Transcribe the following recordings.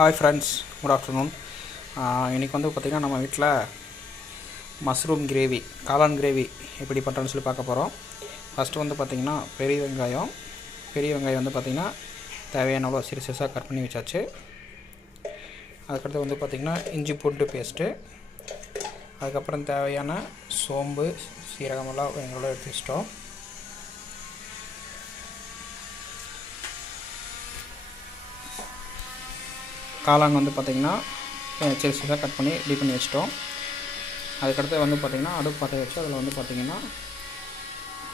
Hi friends, good afternoon. இன்றைக்கி வந்து பார்த்திங்கன்னா நம்ம வீட்டில் மஷ்ரூம் கிரேவி, காளான் கிரேவி எப்படி பண்ணுறோன்னு சொல்லி பார்க்க போகிறோம். ஃபஸ்ட்டு வந்து பார்த்திங்கன்னா பெரிய வெங்காயம் வந்து பார்த்திங்கன்னா தேவையான அளவு சிறுசாக கட் பண்ணி வச்சாச்சு. அதுக்கடுத்து வந்து பார்த்திங்கன்னா இஞ்சி பூண்டு பேஸ்ட்டு, அதுக்கப்புறம் தேவையான சோம்பு சீரகமெல்லாம் எங்களோட எடுத்து வச்சிட்டோம். காளான் வந்து பார்த்திங்கன்னா சிறுசாக கட் பண்ணி ரெடி பண்ணி வச்சிட்டோம். அதுக்கடுத்து வந்து பார்த்திங்கன்னா அடுப்பு பற்ற வச்சு அதில் வந்து பார்த்திங்கன்னா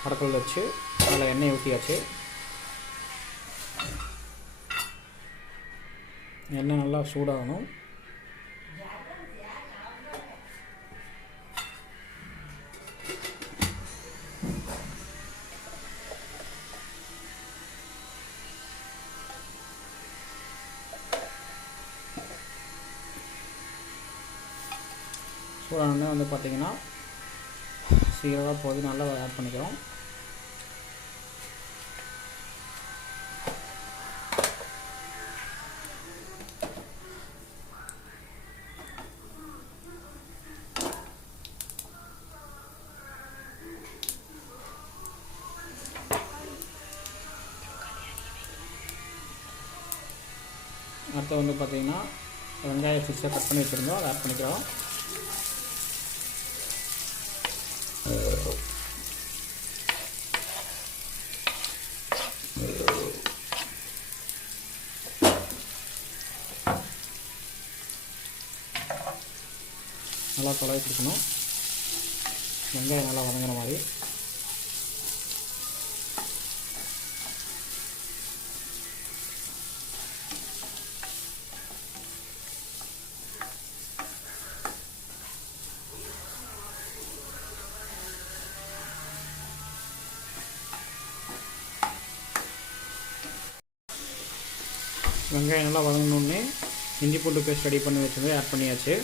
அடுப்பில் வச்சு அதில் எண்ணெய் ஊற்றியாச்சு. எண்ணெய் நல்லா சூடாகணும். சூடானே வந்து பார்த்திங்கன்னா சீரகம் போது நல்லா ஆட் பண்ணிக்கிறோம். அடுத்து வந்து பார்த்திங்கன்னா வெங்காயம் சிறுசாக கட் பண்ணி வச்சுருந்தோம், அதை ஆட் பண்ணிக்கிறோம். நல்லா தொலைவி கொடுக்கணும், வெங்காயம் நல்லா வதங்குற மாதிரி. வெங்காயம் நல்லா வதங்கினோடனே இஞ்சி பூண்டு பேஸ்ட் ரெடி பண்ணி வச்சது ஆட் பண்ணியாச்சு.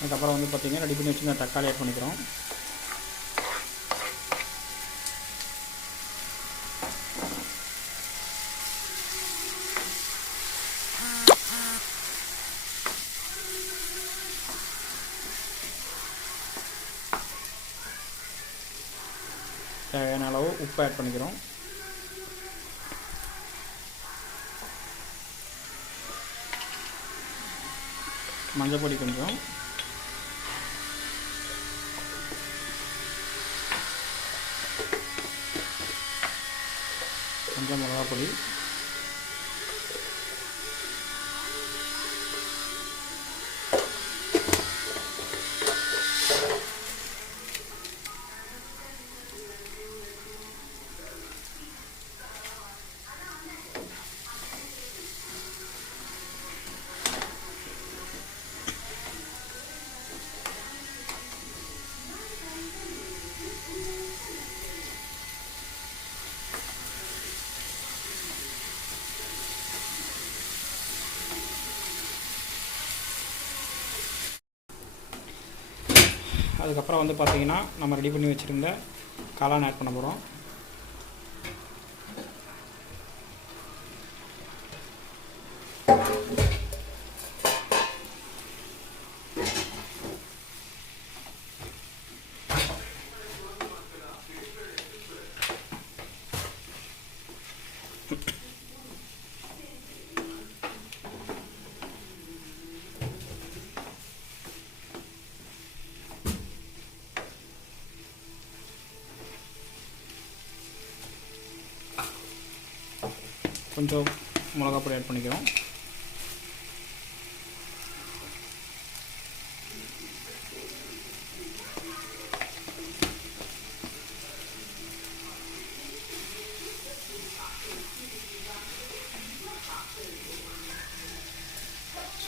அதுக்கப்புறம் வந்து பார்த்திங்கன்னா ரெடி பண்ணி வச்சுருந்த தக்காளி ஆட் பண்ணிக்கிறோம். தேவையான அளவு உப்பு ஆட் பண்ணிக்கிறோம். மஞ்சள் பொடி கொஞ்சம், கொஞ்சம் மிளகா பொடி, அதுக்கப்புறம் வந்து பார்த்திங்கன்னா நம்ம ரெடி பண்ணி வச்சுருந்த காளான் ஆட் பண்ண போகிறோம். கொஞ்சம் மிளகா பொடி ஆட் பண்ணிக்கிறோம்.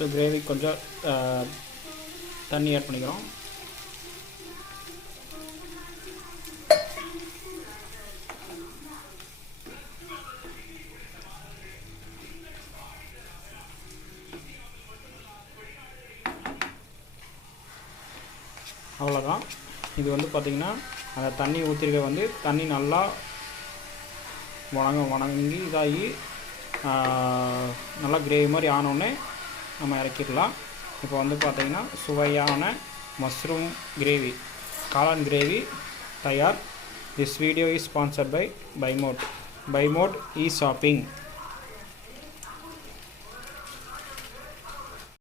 ஸோ கிரேவி கொஞ்சம் தண்ணி ஆட் பண்ணிக்கிறோம். அவ்வளோதான். இது வந்து பார்த்திங்கன்னா அந்த தண்ணி ஊற்றிருக்க வந்து தண்ணி நல்லா வணங்கி இதாகி நல்லா கிரேவி மாதிரி ஆனோடனே நம்ம இறக்கிடலாம். இப்போ வந்து பார்த்திங்கன்னா சுவையான மஷ்ரூம் கிரேவி, காளான் கிரேவி தயார். This video is sponsored by பைமோட். பைமோட் இ ஷாப்பிங்.